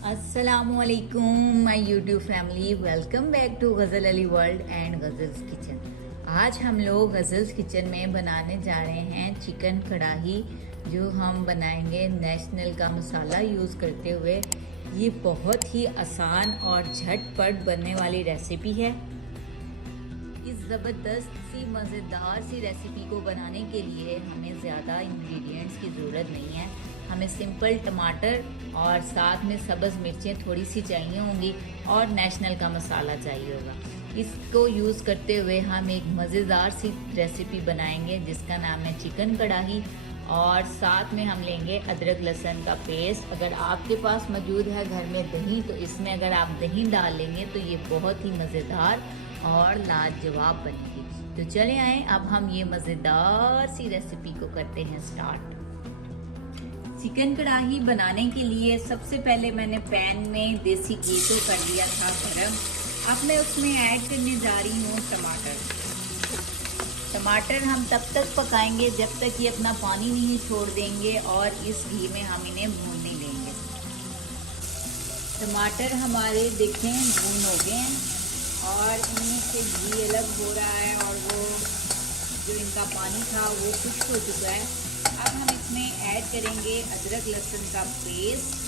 अस्सलाम वालेकुम my YouTube family, welcome back to Ghazal Ali world and Ghazal's kitchen. आज हम लोग गज़ल्स किचन में बनाने जा रहे हैं चिकन कढ़ाई, जो हम बनाएंगे नेशनल का मसाला यूज़ करते हुए। ये बहुत ही आसान और झटपट बनने वाली रेसिपी है। इस ज़बरदस्त सी मज़ेदार सी रेसिपी को बनाने के लिए हमें ज़्यादा इंग्रेडिएंट्स की ज़रूरत नहीं है। हमें सिंपल टमाटर और साथ में सब्ज़ मिर्चें थोड़ी सी चाहिए होंगी और नेशनल का मसाला चाहिए होगा। इसको यूज़ करते हुए हम एक मज़ेदार सी रेसिपी बनाएंगे जिसका नाम है चिकन कढ़ाई। और साथ में हम लेंगे अदरक लहसुन का पेस्ट। अगर आपके पास मौजूद है घर में दही, तो इसमें अगर आप दही डाल लेंगे तो ये बहुत ही मज़ेदार और लाजवाब बनेगी। तो चले आए, अब हम ये मज़ेदार सी रेसिपी को करते हैं स्टार्ट। चिकन कढ़ाई बनाने के लिए सबसे पहले मैंने पैन में देसी घी को कर दिया था गरम। अब मैं उसमें ऐड करने जा रही हूँ टमाटर। टमाटर हम तब तक पकाएंगे जब तक ये अपना पानी नहीं छोड़ देंगे और इस घी में हम इन्हें भूनने लेंगे। टमाटर हमारे देखें भून हो गए हैं और इनमें से घी अलग हो रहा है और वो जो इनका पानी था वो खुश्क हो चुका है। अब हम इसमें ऐड करेंगे अदरक लहसुन का पेस्ट।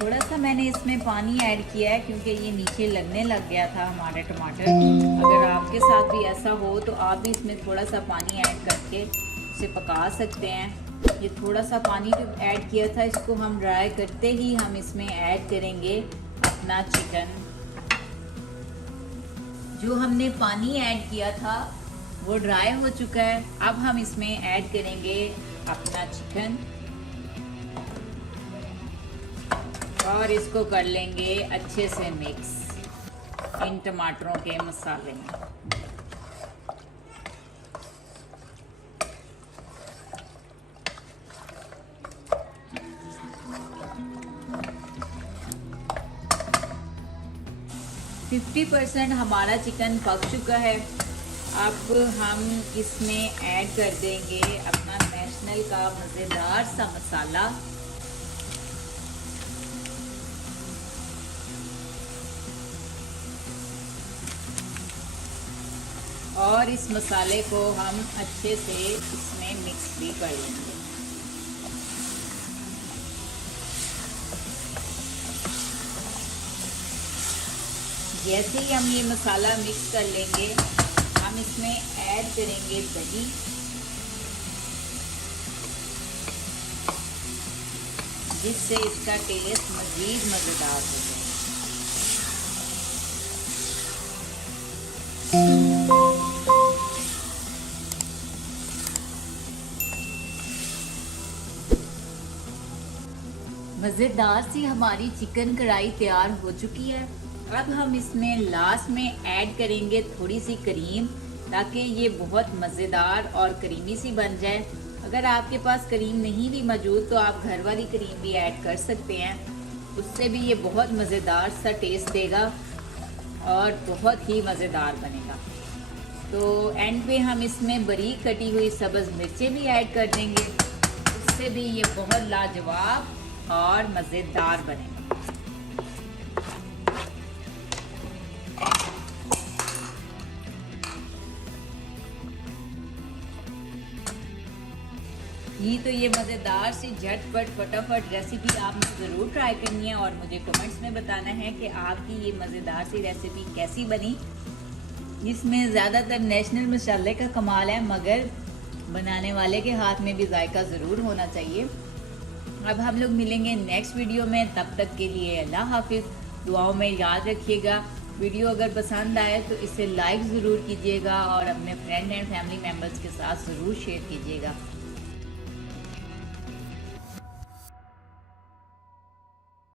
थोड़ा सा मैंने इसमें पानी ऐड किया है क्योंकि ये नीचे लगने लग गया था हमारे टमाटर। अगर आपके साथ भी ऐसा हो तो आप भी इसमें थोड़ा सा पानी ऐड करके इसे पका सकते हैं। ये थोड़ा सा पानी जो ऐड किया था इसको हम ड्राई करते ही हम इसमें ऐड करेंगे अपना चिकन। जो हमने पानी ऐड किया था वो ड्राई हो चुका है। अब हम इसमें ऐड करेंगे अपना चिकन और इसको कर लेंगे अच्छे से मिक्स इन टमाटरों के मसाले में। फिफ्टी 50% हमारा चिकन पक चुका है। अब हम इसमें ऐड कर देंगे अपना नेशनल का मज़ेदार सा मसाला। और इस मसाले को हम अच्छे से इसमें मिक्स भी कर लेंगे। जैसे ही हम ये मसाला मिक्स कर लेंगे हम इसमें ऐड करेंगे दही। जिससे इसका टेस्ट मज़ीद मज़ेदार हो जाए। मज़ेदार सी हमारी चिकन कढ़ाई तैयार हो चुकी है। अब हम इसमें लास्ट में ऐड करेंगे थोड़ी सी क्रीम, ताकि ये बहुत मज़ेदार और क्रीमी सी बन जाए। अगर आपके पास क्रीम नहीं भी मौजूद तो आप घर वाली क्रीम भी ऐड कर सकते हैं, उससे भी ये बहुत मज़ेदार सा टेस्ट देगा और बहुत ही मज़ेदार बनेगा। तो एंड पे हम इसमें बारीक कटी हुई सब्ज़ मिर्चें भी ऐड कर देंगे, उससे भी ये बहुत लाजवाब और मज़ेदार बनेगा। ये मज़ेदार सी झटपट फटाफट रेसिपी आपने ज़रूर ट्राई करनी है और मुझे कमेंट्स में बताना है कि आपकी ये मज़ेदार सी रेसिपी कैसी बनी। इसमें ज़्यादातर नेशनल मसाले का कमाल है, मगर बनाने वाले के हाथ में भी जायका ज़रूर होना चाहिए। अब हम लोग मिलेंगे नेक्स्ट वीडियो में, तब तक के लिए अल्लाह हाफिज़। दुआओं में याद रखिएगा। वीडियो अगर पसंद आए तो इसे लाइक ज़रूर कीजिएगा और अपने फ्रेंड एंड फैमिली मेम्बर्स के साथ ज़रूर शेयर कीजिएगा।